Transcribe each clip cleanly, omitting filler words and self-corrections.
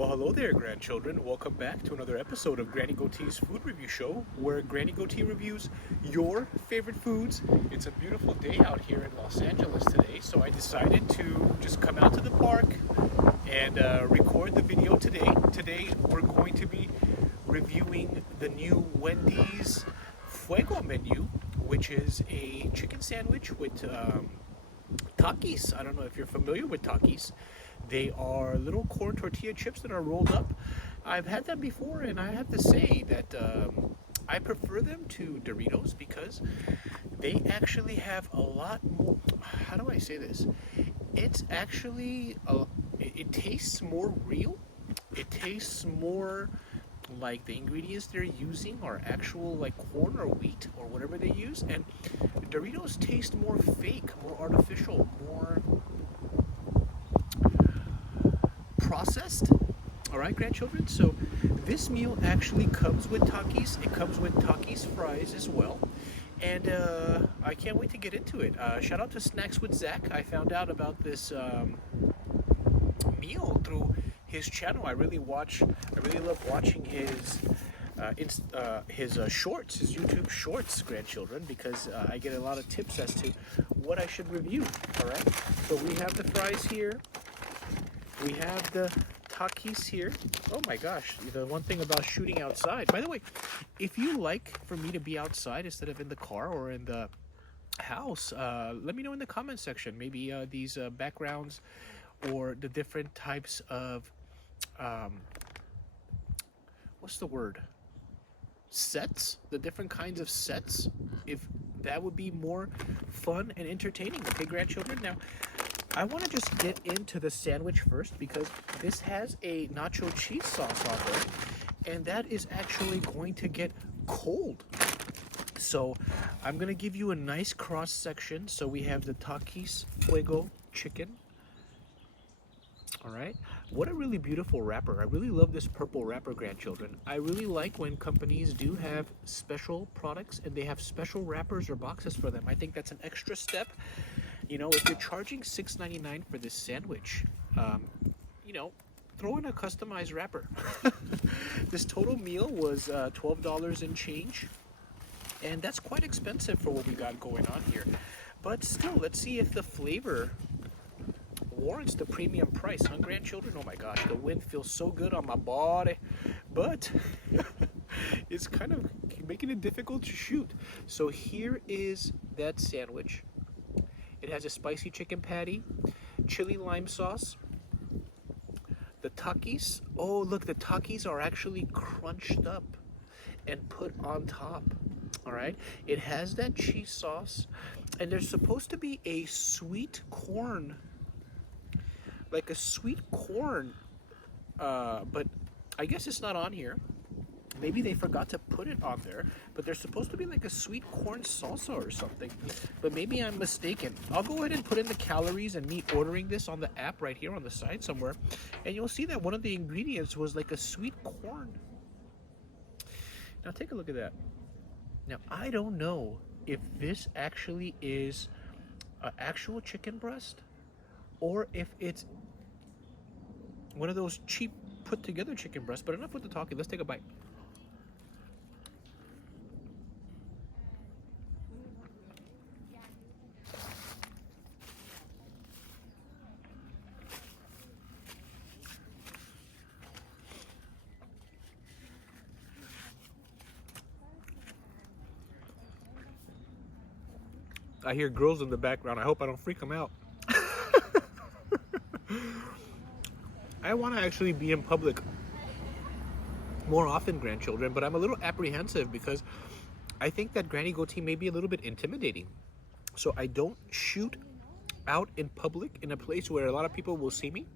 Well, hello there, grandchildren. Welcome back to another episode of Granny Goatee's Food Review Show, where Granny Goatee reviews your favorite foods. It's a beautiful day out here in Los Angeles today, so I decided to just come out to the park and record the video today. Today, we're going to be reviewing the new Wendy's Fuego menu, which is a chicken sandwich with Takis. I don't know if you're familiar with Takis. They are little corn tortilla chips that are rolled up. I've had them before, and I have to say that I prefer them to Doritos because they actually have a lot more. How do I say this? It's actually it tastes more real. It tastes more like the ingredients they're using are actual like corn or wheat or whatever they use, and Doritos taste more fake, more artificial, more processed. All right, grandchildren. So this meal actually comes with Takis. It comes with Takis Fries as well, and I can't wait to get into it. Shout out to Snacks with Zach. I found out about this meal through his channel. I really love watching his shorts, his YouTube shorts, grandchildren, because I get a lot of tips as to what I should review. All right. So we have the fries here. We have the Takis here. Oh my gosh, the one thing about shooting outside. By the way, if you like for me to be outside instead of in the car or in the house, let me know in the comment section. Maybe these backgrounds or the different types of, what's the word? Sets? The different kinds of sets. If that would be more fun and entertaining. Okay, grandchildren? Now, I want to just get into the sandwich first because this has a nacho cheese sauce on there, and that is actually going to get cold. So I'm going to give you a nice cross section. So we have the Takis Fuego chicken. All right. What a really beautiful wrapper. I really love this purple wrapper, grandchildren. I really like when companies do have special products and they have special wrappers or boxes for them. I think that's an extra step. You know, if you're charging $6.99 for this sandwich, you know, throw in a customized wrapper. This total meal was $12 and change, and that's quite expensive for what we got going on here. But still, let's see if the flavor warrants the premium price, huh, grandchildren? Oh my gosh, the wind feels so good on my body, but it's kind of making it difficult to shoot. So here is that sandwich. It has a spicy chicken patty, chili lime sauce, the Takis. Oh, look, the Takis are actually crunched up and put on top. All right. It has that cheese sauce, and there's supposed to be a sweet corn, like a sweet corn, but I guess it's not on here. Maybe they forgot to put it on there, but there's supposed to be like a sweet corn salsa or something, but maybe I'm mistaken. I'll go ahead and put in the calories and me ordering this on the app right here on the side somewhere, and you'll see that one of the ingredients was like a sweet corn. Now take a look at that. Now I don't know if this actually is an actual chicken breast or if it's one of those cheap put together chicken breasts, but enough with the talking. Let's take a bite. I hear girls in the background. I hope I don't freak them out. I want to actually be in public more often, grandchildren, but I'm a little apprehensive because I think that Granny Goatee may be a little bit intimidating. So I don't shoot out in public in a place where a lot of people will see me,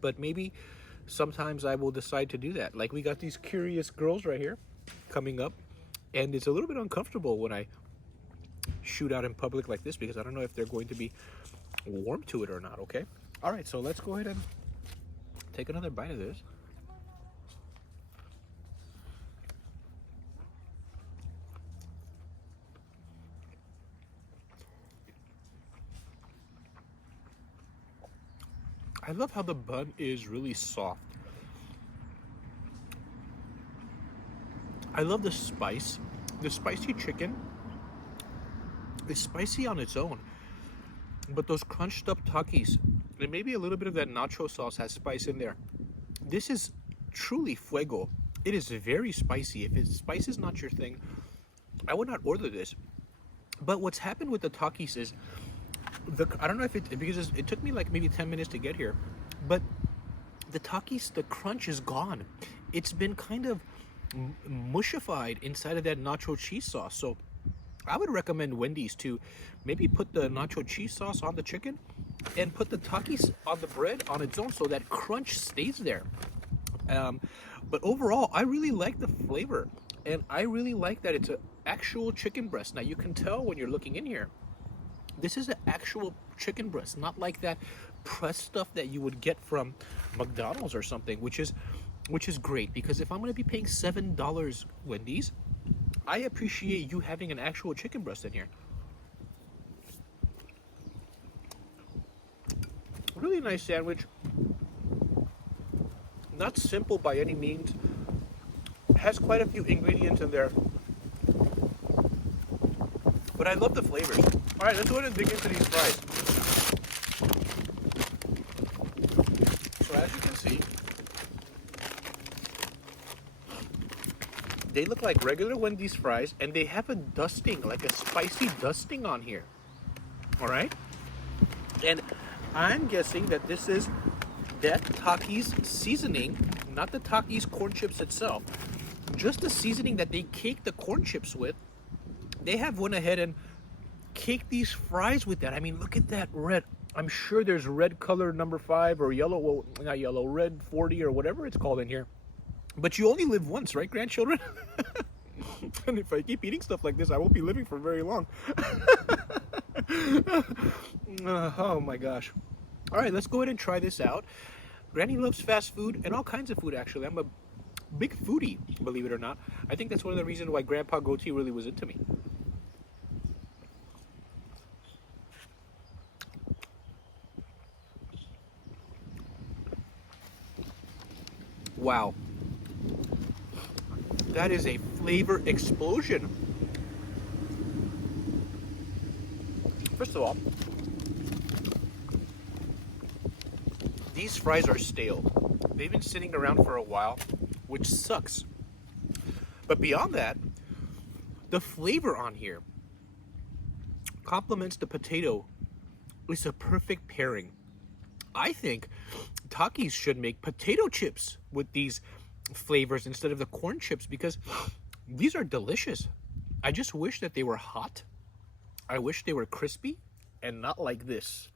but maybe sometimes I will decide to do that. Like we got these curious girls right here coming up, and it's a little bit uncomfortable when I shoot out in public like this because I don't know if they're going to be warm to it or not. Okay. All right. So let's go ahead and take another bite of this. I love how the bun is really soft. I love the spice. The spicy chicken is spicy on its own, but those crunched up Takis and maybe a little bit of that nacho sauce has spice in there. This is truly fuego. It is very spicy. If spice is not your thing, I would not order this. But what's happened with the Takis is I don't know if it because it took me like maybe 10 minutes to get here, but the Takis, the crunch is gone. It's been kind of mushified inside of that nacho cheese sauce. So I would recommend Wendy's to maybe put the nacho cheese sauce on the chicken and put the Takis on the bread on its own so that crunch stays there. But overall, I really like the flavor, and I really like that it's an actual chicken breast. Now you can tell when you're looking in here, this is an actual chicken breast, not like that pressed stuff that you would get from McDonald's or something, which is great, because if I'm going to be paying $7 Wendy's, I appreciate you having an actual chicken breast in here. Really nice sandwich. Not simple by any means. Has quite a few ingredients in there. But I love the flavors. All right, let's go ahead and dig into these fries. So as you can see, they look like regular Wendy's fries, and they have a dusting, like a spicy dusting on here. All right? And I'm guessing that this is that Takis seasoning, not the Takis corn chips itself. Just the seasoning that they cake the corn chips with. They have went ahead and caked these fries with that. I mean, look at that red. I'm sure there's red color number 5 or yellow, well, not yellow, red 40 or whatever it's called in here. But you only live once, right, grandchildren? And if I keep eating stuff like this, I won't be living for very long. Oh my gosh. All right, let's go ahead and try this out. Granny loves fast food and all kinds of food, actually. I'm a big foodie, believe it or not. I think that's one of the reasons why Grandpa Goatee really was into me. Wow. That is a flavor explosion. First of all, these fries are stale. They've been sitting around for a while, which sucks. But beyond that, the flavor on here complements the potato. It's a perfect pairing. I think Takis should make potato chips with these flavors instead of the corn chips, because these are delicious. I just wish that they were hot. I wish they were crispy and not like this.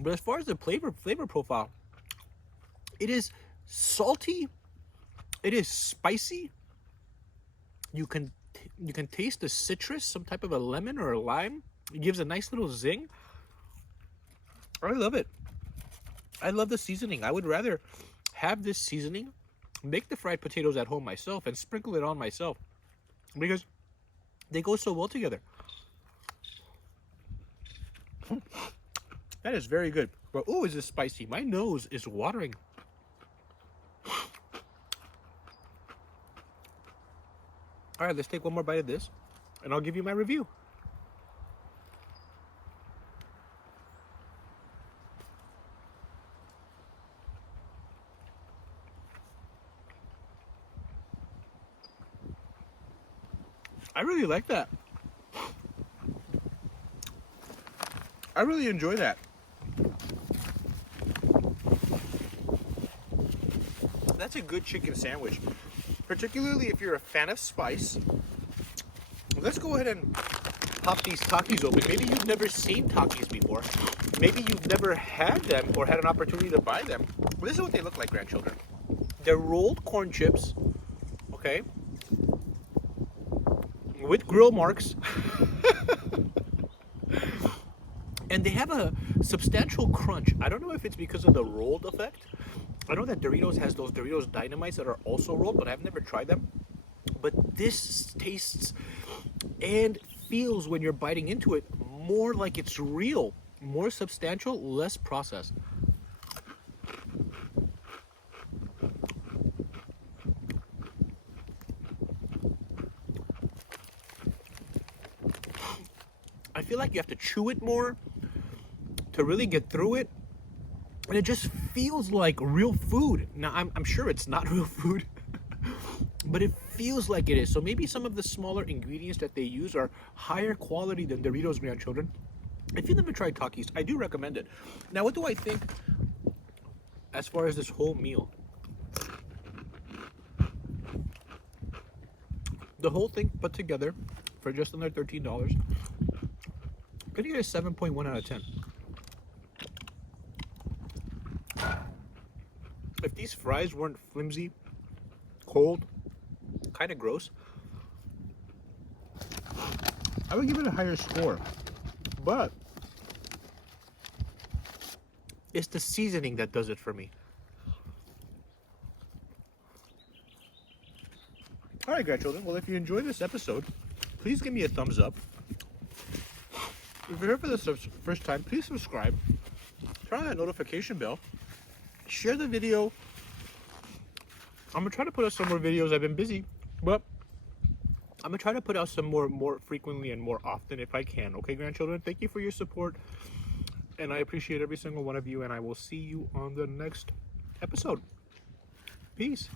But as far as the flavor profile, it is salty, it is spicy. You can taste the citrus, some type of a lemon or a lime. It gives a nice little zing. I love it. I love the seasoning. I would rather have this seasoning, make the fried potatoes at home myself, and sprinkle it on myself, because they go so well together. That is very good. But oh, is this spicy? My nose is watering. All right, let's take one more bite of this, and I'll give you my review. I really like that. I really enjoy that. That's a good chicken sandwich, particularly if you're a fan of spice. Let's go ahead and pop these Takis open. Maybe you've never seen Takis before. Maybe you've never had them or had an opportunity to buy them. This is what they look like, grandchildren. They're rolled corn chips, okay, with grill marks. And they have a substantial crunch. I don't know if it's because of the rolled effect. I know that Doritos has those Doritos Dynamites that are also rolled, but I've never tried them. But this tastes and feels, when you're biting into it, more like it's real, more substantial, less processed. feel like you have to chew it more to really get through it. And it just feels like real food. Now, I'm sure it's not real food, but it feels like it is. So maybe some of the smaller ingredients that they use are higher quality than Doritos grandchildren. If you never tried Takis, I do recommend it. Now, what do I think as far as this whole meal? The whole thing put together for just under $13. I'm gonna get a 7.1 out of 10. If these fries weren't flimsy, cold, kind of gross, I would give it a higher score. But it's the seasoning that does it for me. All right, grandchildren. Well, if you enjoyed this episode, please give me a thumbs up. If you're here for the first time, please subscribe. Turn on that notification bell. Share the video. I'm gonna try to put out some more videos. I've been busy, but I'm gonna try to put out some more frequently and more often if I can. Okay, grandchildren? Thank you for your support, and I appreciate every single one of you, and I will see you on the next episode. Peace.